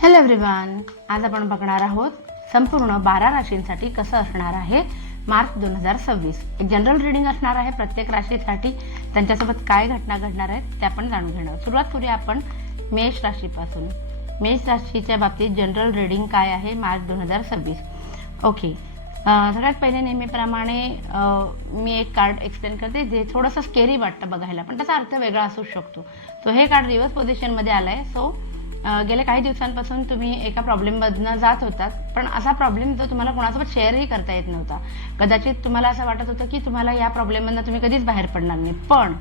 Hello everyone, आज आपण बघणार आहोत संपूर्ण 12 राशींसाठी कसं असणार आहे मार्च 2026. एक जनरल रीडिंग असणार आहे प्रत्येक राशीसाठी. त्यांच्यासोबत काय घटना घडणार आहेत ते आपण जाणून घेणार. सुरुवात करूया आपण मेष राशीपासून. मेष राशीच्या बाबतीत जनरल रीडिंग काय आहे मार्च 2026. ओके, सगळ्यात पहिले नेहमीप्रमाणे मी एक कार्ड एक्सप्लेन करते जे थोडंसं स्केरी वाटतं बघायला, पण त्याचा अर्थ वेगळा असू शकतो. सो हे कार्ड रिव्हर्स पोझिशनमध्ये आलं आहे. सो गेल्या काही दिवसांपासून तुम्ही एका प्रॉब्लेममधनं जात होतात, पण असा प्रॉब्लेम जो तुम्हाला कोणासोबत शेअरही करता येत नव्हता. कदाचित तुम्हाला असं वाटत होतं की तुम्हाला या प्रॉब्लेममधनं तुम्ही कधीच बाहेर पडणार नाही, पण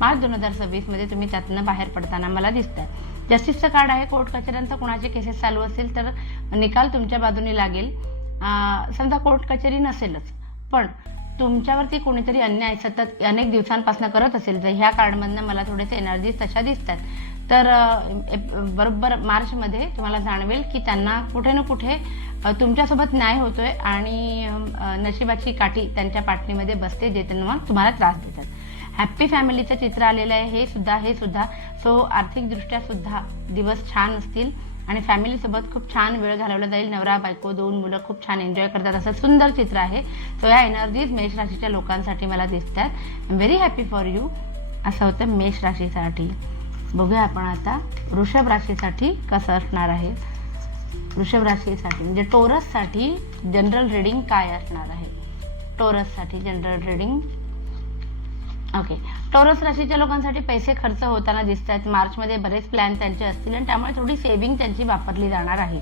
मार्च 2026 तुम्ही त्यातनं बाहेर पडताना मला दिसत आहे. जस्टिसचं कार्ड आहे. कोर्ट कचेऱ्यांचं कोणाचे केसेस चालू असेल तर निकाल तुमच्या बाजूने लागेल. समजा कोर्ट कचेरी नसेलच, पण तुमच्यावरती कोणीतरी अन्याय सतत अनेक दिवसांपासून करत असेल, तर ह्या कार्डमधनं मला थोडेसे एनर्जीज तशा दिसतात. तर बरोबर मार्चमध्ये तुम्हाला जाणवेल की त्यांना कुठे ना कुठे तुमच्यासोबत न्याय होतोय आणि नशिबाची काठी त्यांच्या पाठणीमध्ये बसते, जे त्यांना तुम्हाला त्रास देतात. हॅप्पी फॅमिलीचं चित्र आलेलं आहे. हे सुद्धा सो आर्थिकदृष्ट्या सुद्धा दिवस छान असतील आणि फॅमिलीसोबत खूप छान वेळ घालवला जाईल. नवरा बायको 2 मुलं खूप छान एन्जॉय करतात, असं सुंदर चित्र आहे. सो या एनर्जीज मेष राशीच्या लोकांसाठी मला दिसतात. I am very happy for you. असं होतं मेष राशीसाठी. बघूया आपण आता वृषभ राशीसाठी कसं असणार आहे. वृषभ राशीसाठी म्हणजे टोरससाठी जनरल रीडिंग काय असणार आहे. टोरससाठी जनरल रीडिंग. ओके, टोरस राशीच्या लोकांसाठी पैसे खर्च होताना दिसत आहेत. मार्चमध्ये बरेच प्लॅन त्यांचे असतील आणि त्यामुळे थोडी सेव्हिंग त्यांची वापरली जाणार आहे.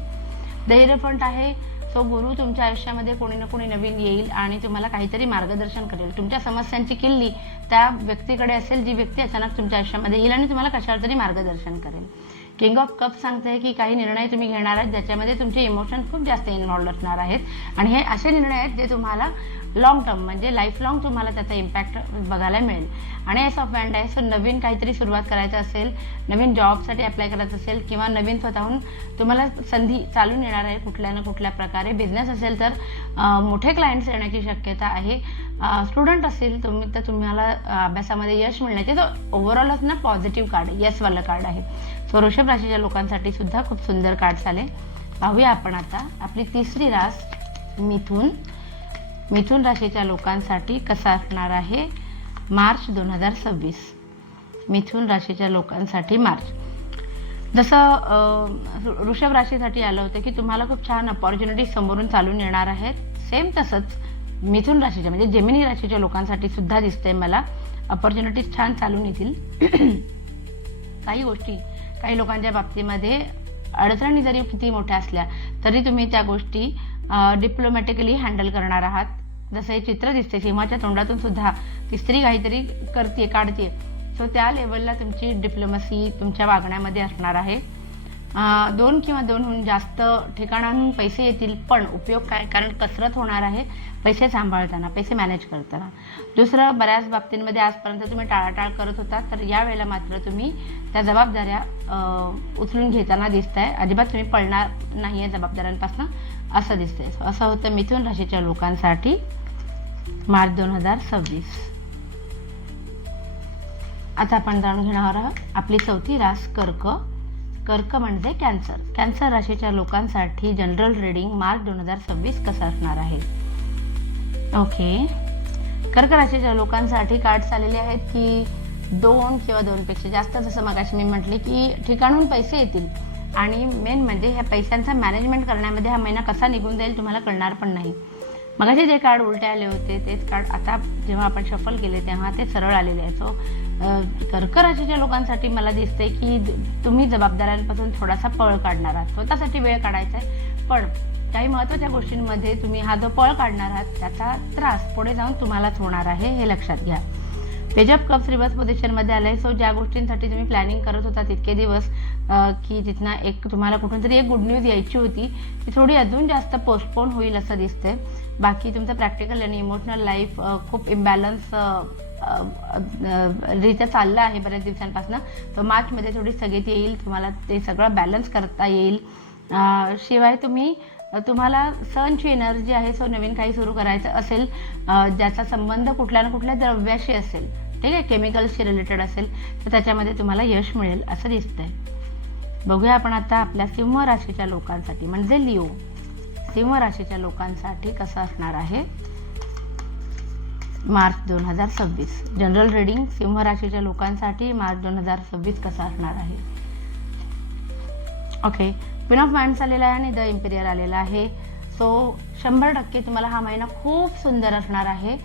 धैर्यफंट आहे. सो गुरु तुमच्या आयुष्यामध्ये कोणी ना कोणी नवीन येईल आणि तुम्हाला काहीतरी मार्गदर्शन करेल. तुमच्या समस्यांची किल्ली त्या व्यक्तीकडे असेल, जी व्यक्ती अचानक तुमच्या आयुष्यामध्ये येईल आणि तुम्हाला कशावर तरी मार्गदर्शन करेल. किंग ऑफ कप सांगते की काही निर्णय तुम्ही घेणार आहात ज्याच्यामध्ये तुमचे इमोशन खूप जास्त इन्व्हॉल्व असणार आहेत आणि हे असे निर्णय आहेत जे तुम्हाला लॉंग टर्म म्हणजे लाईफ लॉंग तुम्हाला त्याचा इम्पॅक्ट बघायला मिळेल. आणि एस ऑफ वँड आहे. सो नवीन काहीतरी सुरुवात करायचं असेल, नवीन जॉबसाठी अप्लाय करायचं असेल किंवा नवीन स्वतःहून तुम्हाला संधी चालून येणार आहे कुठल्या ना कुठल्या प्रकारे. बिझनेस असेल तर मोठे क्लायंट्स येण्याची शक्यता आहे. स्टुडंट असेल तुम्ही तर तुम्हाला अभ्यासामध्ये यश मिळण्याचे तर ओव्हरऑलच ना पॉझिटिव्ह कार्ड यशवालं कार्ड आहे. सो वृषभ राशीच्या लोकांसाठी सुद्धा खूप सुंदर कार्ड्स आले. पाहूया आपण आता आपली तिसरी रास मिथुन. मिथुन राशीच्या लोकांसाठी कसा असणार आहे मार्च 2026. मिथुन राशीच्या लोकांसाठी मार्च. जसं वृषभ राशीसाठी आलं होतं की तुम्हाला खूप छान अपॉर्च्युनिटी समोरून चालून येणार आहेत, सेम तसंच मिथुन राशीच्या म्हणजे जेमिनी राशीच्या लोकांसाठी सुद्धा दिसतंय मला अपॉर्च्युनिटीज छान चालून येतील. काही गोष्टी काही लोकांच्या बाबतीमध्ये अडचणी जरी किती मोठ्या असल्या तरी तुम्ही त्या गोष्टी डिप्लोमॅटिकली हँडल करणार आहात. जसं हे चित्र दिसते सिंहाच्या तोंडातून सुद्धा ती स्त्री काहीतरी करते काढते. सो त्या लेवलला तुमची डिप्लोमसी तुमच्या वागण्यामध्ये असणार आहे. 2 किंवा 2हून जास्त ठिकाणांहून पैसे येतील, पण उपयोग काय, कारण कसरत होणार आहे पैसे सांभाळताना, पैसे मॅनेज करताना. दुसरं, बऱ्याच बाबतींमध्ये आजपर्यंत तुम्ही टाळाटाळ करत होता, तर यावेळेला मात्र तुम्ही त्या जबाबदाऱ्या उचलून घेताना दिसताय. अजिबात तुम्ही पळणार नाही आहे जबाबदाऱ्यांपासून असं दिसतंय. असं होतं मिथुन राशीच्या लोकांसाठी मार्च 2026. आता आपण जाणून घेणार आहोत आपली चौथी रास कर्क. कर्क म्हणजे कॅन्सर. कॅन्सर राशीच्या लोकांसाठी जनरल रीडिंग मार्च 2026 कसं असणार आहे. ओके, कर्क राशीच्या लोकांसाठी कार्ड्स आलेले आहेत की 2 किंवा 2पेक्षा जास्त, जसं मगाशी मी म्हटले की ठिकाणून पैसे येतील आणि मेन म्हणजे ह्या पैशांचा मॅनेजमेंट करण्यामध्ये हा महिना कसा निघून जाईल तुम्हाला कळणार पण नाही. मगाशी जे कार्ड उलटे आले होते तेच कार्ड आता जेव्हा आपण शफल केले तेव्हा ते सरळ आलेले आहे. सो कर्क राशीच्या लोकांसाठी मला दिसते की तुम्ही जबाबदाऱ्यांपासून थोडासा पळ काढणार आहात. स्वतःसाठी वेळ काढायचा आहे, पण काही महत्त्वाच्या गोष्टींमध्ये तुम्ही हा जो पळ काढणार आहात त्याचा त्रास पुढे जाऊन तुम्हालाच होणार आहे, हे लक्षात घ्या. पेज ऑफ कप्स रिव्हर्स पोझिशनमध्ये आलं आहे. सो ज्या गोष्टींसाठी तुम्ही प्लॅनिंग करत होता तितके दिवस की तिथनं एक तुम्हाला कुठून तरी एक गुड न्यूज यायची होती, ती थोडी अजून जास्त पोस्टपोन होईल असं दिसतंय. बाकी तुमचं प्रॅक्टिकल आणि इमोशनल लाईफ खूप इम्बॅलन्स रित्या चाललं आहे बऱ्याच दिवसांपासून. तर मार्चमध्ये थोडी स्थगिती येईल, तुम्हाला ते सगळं बॅलन्स करता येईल. शिवाय तुम्हाला सणची एनर्जी आहे. सो नवीन काही सुरू करायचं असेल ज्याचा संबंध कुठल्या ना कुठल्या द्रव्याशी असेल, ठीक आहे, केमिकल्सशी रिलेटेड असेल, तर त्याच्यामध्ये तुम्हाला यश मिळेल असं दिसतंय. बघूया आपण आता आपल्या सिंह राशीच्या लोकांसाठी म्हणजे लिओ सिंह राशीच्या लोकांसाठी कसं असणार आहे मार्च 2026. जनरल रीडिंग सिंह राशीच्या लोकांसाठी मार्च 2026 कसं असणार आहे. ओके, क्वीन ऑफ माइंड्स आलेला आहे आणि द इम्पेरियर आलेला आहे. सो 100% तुम्हाला हा महिना खूप सुंदर असणार आहे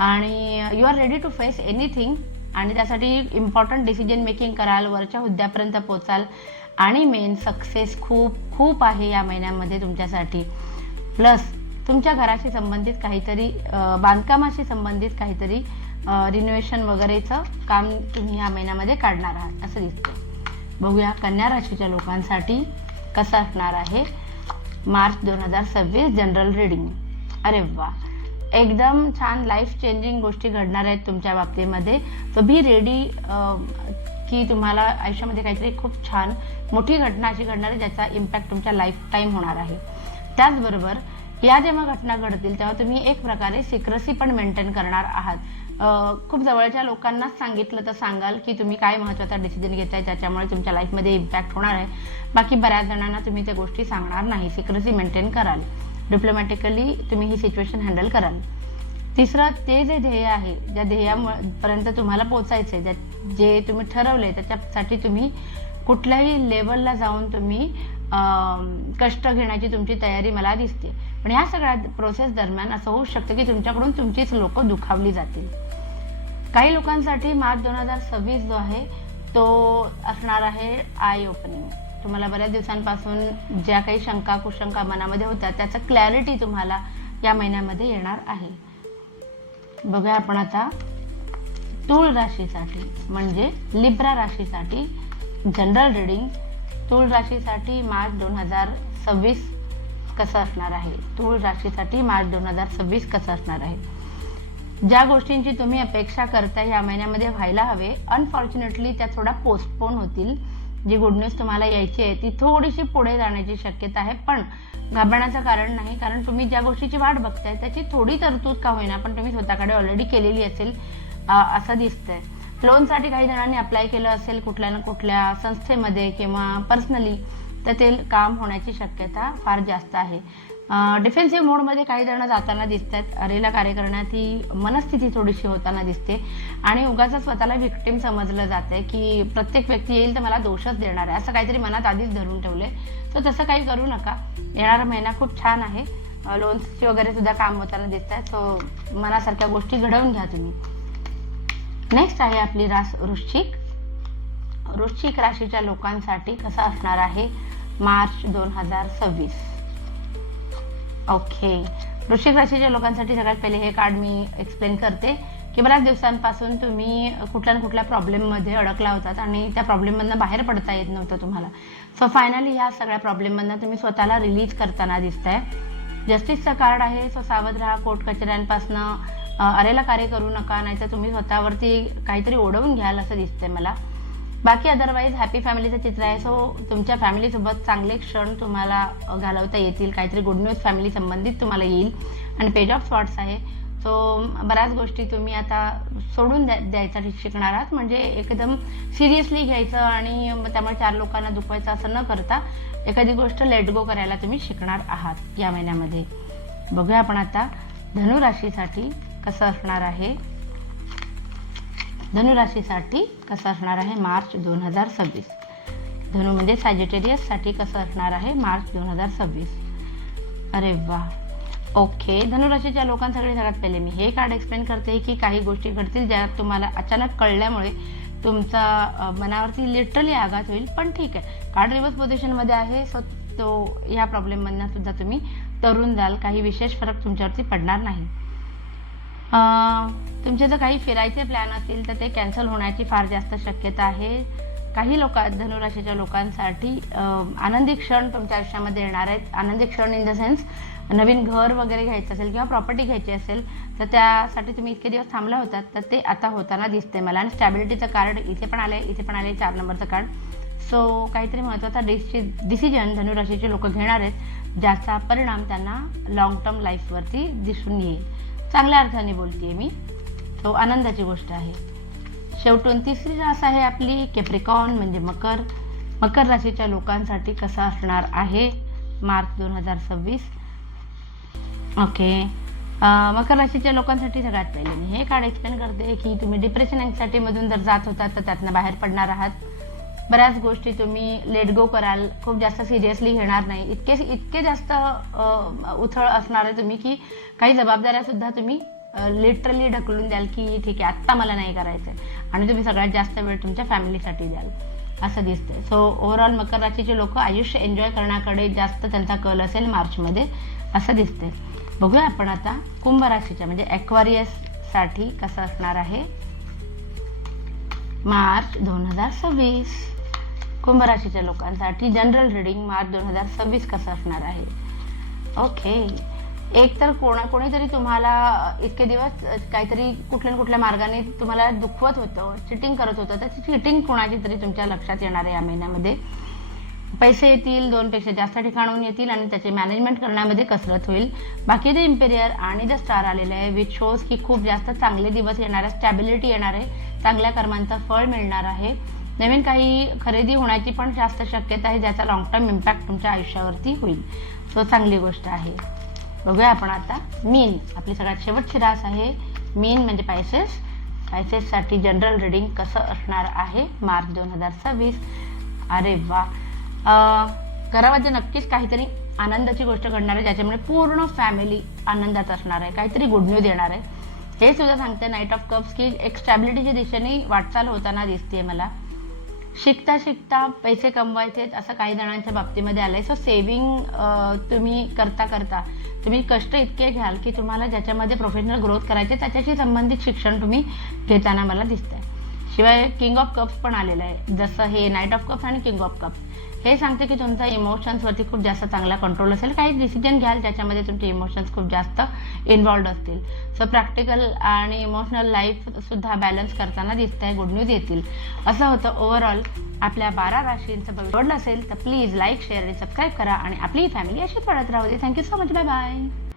आणि you are ready to face anything आणि त्यासाठी इम्पॉर्टंट डिसिजन मेकिंग कराल, वरच्या हुद्द्यापर्यंत पोचाल आणि मेन सक्सेस खूप खूप आहे या महिन्यामध्ये तुमच्यासाठी. प्लस तुमच्या घराशी संबंधित काहीतरी बांधकामाशी संबंधित काहीतरी रिनोव्हेशन वगैरेचं काम तुम्ही या महिन्यामध्ये काढणार आहात असं दिसतं. बघूया कन्या राशीच्या लोकांसाठी कसं असणार आहे मार्च 2026 जनरल रीडिंग. अरे वा, एकदम छान लाईफ चेंजिंग गोष्टी घडणार आहेत तुमच्या बाबतीमध्ये. सो बी रेडी की तुम्हाला आयुष्यामध्ये काहीतरी खूप छान मोठी घटना अशी घडणार आहे ज्याचा इम्पॅक्ट तुमच्या लाईफ टाईम होणार आहे. त्याचबरोबर या जेव्हा घटना घडतील तेव्हा तुम्ही एक प्रकारे सिक्रेसी पण मेंटेन करणार आहात. खूप जवळच्या लोकांनाच सांगितलं तर सांगाल की तुम्ही काय महत्त्वाचा डिसिजन घेताय ज्याच्यामुळे तुमच्या लाईफमध्ये इम्पॅक्ट होणार आहे. बाकी बऱ्याच जणांना तुम्ही त्या गोष्टी सांगणार नाही, सिक्रेसी मेंटेन कराल, डिप्लोमॅटिकली तुम्ही ही सिच्युएशन हँडल कराल. तिसरं, ते जे ध्येय आहे ज्या ध्येयापर्यंत तुम्हाला पोचायचं आहे, जे तुम्ही ठरवले त्याच्यासाठी तुम्ही कुठल्याही लेवलला जाऊन तुम्ही कष्ट घेण्याची तुमची तयारी मला दिसते. पण या सगळ्या प्रोसेस दरम्यान असं होऊ शकतं की तुमच्याकडून तुमचीच लोक दुखावली जातील. काही लोकांसाठी मार्च 2026 जो आहे तो असणार आहे आय ओपनिंग. तुम्हाला बऱ्याच दिवसांपासून ज्या काही शंका कुशंका मनामध्ये होत्या त्याचं क्लॅरिटी तुम्हाला या महिन्यामध्ये येणार आहे. बघूया आपण आता तूळ राशीसाठी म्हणजे लिब्रा राशीसाठी जनरल रीडिंग. तूळ राशीसाठी मार्च 2026 कसं असणार आहे. तूळ राशीसाठी मार्च 2026 कसं असणार आहे. ज्या गोष्टींची तुम्ही अपेक्षा करताय या महिन्यामध्ये व्हायला हवे, अनफॉर्च्युनेटली त्या थोडा पोस्टपोन होतील. जी गुड न्यूज तुम्हाला यायची आहे ती थोडीशी पुढे जाण्याची शक्यता आहे, पण घाबरण्याचं कारण नाही, कारण तुम्ही ज्या गोष्टीची वाट बघताय त्याची थोडी तरतूद का होईना पण तुम्ही स्वतःकडे ऑलरेडी केलेली असेल असं दिसतंय. लोनसाठी काही जणांनी अप्लाय केलं असेल कुठल्या ना कुठल्या संस्थेमध्ये किंवा पर्सनली, तर ते काम होण्याची शक्यता फार जास्त आहे. डिफेन्सिव्ह मोडमध्ये काही जण जाताना दिसतात. अरेला कार्य करण्यात ही मनस्थिती थोडीशी होताना दिसते आणि उगाच स्वतःला व्हिक्टिम समजलं जातंय की प्रत्येक व्यक्ती येईल तर मला दोषच देणार आहे असं काहीतरी मनात आधीच धरून ठेवले. तर तसं काही करू नका. येणारा महिना खूप छान आहे. लोन्सची वगैरे सुद्धा काम होताना दिसत आहेत. सो मनासारख्या गोष्टी घडवून घ्या तुम्ही. नेक्स्ट आहे आपली वृश्चिक. वृश्चिक राशीच्या लोकांसाठी कसं असणार आहे मार्च 2026. ओके, वृश्चिक राशीच्या लोकांसाठी सगळ्यात पहिले हे कार्ड मी एक्सप्लेन करते की बऱ्याच दिवसांपासून तुम्ही कुठल्या ना कुठल्या प्रॉब्लेममध्ये अडकला होतात आणि त्या प्रॉब्लेममधनं बाहेर पडता येत नव्हतं तुम्हाला. सो फायनली ह्या सगळ्या प्रॉब्लेममधनं तुम्ही स्वतःला रिलीज करताना दिसताय. जस्टिसचं कार्ड आहे. सो सावध राहा कोर्ट कचऱ्यांपासनं. अरेला कार्य करू नका, नाहीतर तुम्ही स्वतःवरती काहीतरी ओढवून घ्याल असं दिसतंय मला. बाकी अदरवाईज हॅपी फॅमिलीचं चित्र आहे. सो तुमच्या फॅमिलीसोबत चांगले क्षण तुम्हाला घालवता येतील. काहीतरी गुड न्यूज फॅमिली संबंधित तुम्हाला येईल. आणि पेज ऑफ स्वॉर्ड्स आहे. सो बऱ्याच गोष्टी तुम्ही आता सोडून द्यायचा शिकणार आहात. म्हणजे एकदम सिरियसली घ्यायचं आणि त्यामुळे 4 लोकांना दुखवायचं असं न करता एखादी गोष्ट लेट गो करायला तुम्ही शिकणार आहात या महिन्यामध्ये. बघूया आपण आता धनुराशीसाठी कसं असणार आहे. धनुराशीसाठी कसं असणार आहे मार्च 2026. धनु म्हणजे सॅजिटेरियससाठी कसं असणार आहे मार्च 2026. अरे वा, ओके. धनुराशीच्या लोकांसाठी सगळ्यात पहिले मी हे कार्ड एक्सप्लेन करते की काही गोष्टी घडतील ज्या तुम्हाला अचानक कळल्यामुळे तुमचा मनावरती लिटरली आघात होईल, पण ठीक आहे. कार्ड रिव्हर्स पोझिशनमध्ये आहे. सो तो या प्रॉब्लेममधनं सुद्धा तुम्ही तरून जाल. काही विशेष फरक तुमच्यावरती पडणार नाही. तुमचे जर काही फिरायचे प्लॅन असतील तर ते कॅन्सल होण्याची फार जास्त शक्यता आहे. काही धनुराशीच्या लोकांसाठी आनंदी क्षण तुमच्या आयुष्यामध्ये येणार आहेत. आनंदी क्षण इन द सेन्स नवीन घर वगैरे घ्यायचं असेल किंवा प्रॉपर्टी घ्यायची असेल तर त्यासाठी तुम्ही इतके दिवस थांबला होतात तर ते आता होताना दिसते मला. आणि स्टॅबिलिटीचं कार्ड इथे पण आले, इथे पण आले 4 नंबरचं कार्ड. सो काहीतरी महत्त्वाचा डिसिजन धनुराशीचे लोक घेणार आहेत ज्याचा परिणाम त्यांना लॉंग टर्म लाईफवरती दिसून येईल. चांगल्या अर्थाने बोलतेय मी. सो आनंदाची गोष्ट आहे. शेवटून तिसरी रास आहे आपली कॅप्रिकॉर्न म्हणजे मकर. मकर राशीच्या लोकांसाठी कसं असणार आहे मार्च 2026. ओके, मकर राशीच्या लोकांसाठी सगळ्यात पहिले मी हे कार्ड एक्सप्लेन करते की तुम्ही डिप्रेशन अँक्झायटी मधून जर जात होता तर त्यातनं बाहेर पडणार आहात. बऱ्याच गोष्टी तुम्ही लेट गो कराल, खूप जास्त सिरियसली घेणार नाही. इतके जास्त उथळ असणार आहे तुम्ही की काही जबाबदाऱ्या सुद्धा तुम्ही लिटरली ढकलून द्याल की ठीक आहे आत्ता मला नाही करायचंय, आणि तुम्ही सगळ्यात जास्त वेळ तुमच्या फॅमिलीसाठी द्याल असं दिसतंय. सो ओव्हरऑल मकर राशीचे लोक आयुष्य एन्जॉय करण्याकडे जास्त त्यांचा कल असेल मार्चमध्ये असं दिसतंय. बघूया आपण आता कुंभ राशीच्या म्हणजे ॲक्वारियस साठी कसं असणार आहे मार्च 2026. कुंभ राशीच्या लोकांसाठी जनरल रीडिंग मार्च 2026 कसं असणार आहे. ओके, एक तर कोणीतरी तुम्हाला इतके दिवस काहीतरी कुठल्या मार्गाने तुम्हाला दुखवत होतं, चिटिंग करत होतं, तर चिटिंग कोणाची तरी तुमच्या लक्षात येणार आहे या महिन्यामध्ये. पैसे येतील, 2 पेक्षा जास्त ठिकाणून येतील आणि त्याचे मॅनेजमेंट करण्यामध्ये कसरत होईल. बाकी ते इम्पेरियर आणि द स्टार आलेले आहे विच शोज की खूप जास्त चांगले दिवस येणार आहे, स्टॅबिलिटी येणार आहे, चांगल्या कर्मांचं फळ मिळणार आहे. नवीन काही खरेदी होण्याची पण जास्त शक्यता आहे ज्याचा लॉंग टर्म इम्पॅक्ट तुमच्या आयुष्यावरती होईल. सो चांगली गोष्ट आहे. बघूया आपण आता मीन, आपली सगळ्यात शेवटची रास आहे मीन म्हणजे पायसेससाठी जनरल रीडिंग कसं असणार आहे मार्च 2026. अरे वा, घरामध्ये नक्कीच काहीतरी आनंदाची गोष्ट घडणार आहे ज्याच्यामुळे पूर्ण फॅमिली आनंदात असणार आहे, काहीतरी गुड न्यूज येणार आहे. हे सुद्धा सांगते नाईट ऑफ कप्स की एक स्टॅबिलिटीच्या दिशेने वाटचाल होताना दिसते मला. शिकता पैसे कमवायचे असं काही जणांच्या बाबतीमध्ये आलंय. सो सेव्हिंग तुम्ही करता तुम्ही कष्ट इतके घ्याल की तुम्हाला ज्याच्यामध्ये प्रोफेशनल ग्रोथ करायचे त्याच्याशी संबंधित शिक्षण तुम्ही घेताना मला दिसतंय. शिवाय किंग ऑफ कप्स पण आलेलं आहे, जसं हे नाईट ऑफ कप्स आणि किंग ऑफ कप्स हे सांगते की तुमचा इमोशन्सवरती खूप जास्त चांगला कंट्रोल असेल. काही डिसिजन घ्याल ज्याच्यामध्ये तुमचे इमोशन्स खूप जास्त इन्व्हॉल्ड असतील. सो प्रॅक्टिकल आणि इमोशनल लाईफ सुद्धा बॅलन्स करताना दिसतंय, गुड न्यूज येतील असं होतं. ओव्हरऑल आपल्या 12 राशींचं आवडलं असेल तर प्लीज लाईक, शेअर आणि सबस्क्राईब करा आणि आपली फॅमिली अशी पडत राहू दे. Thank you so much, bye bye.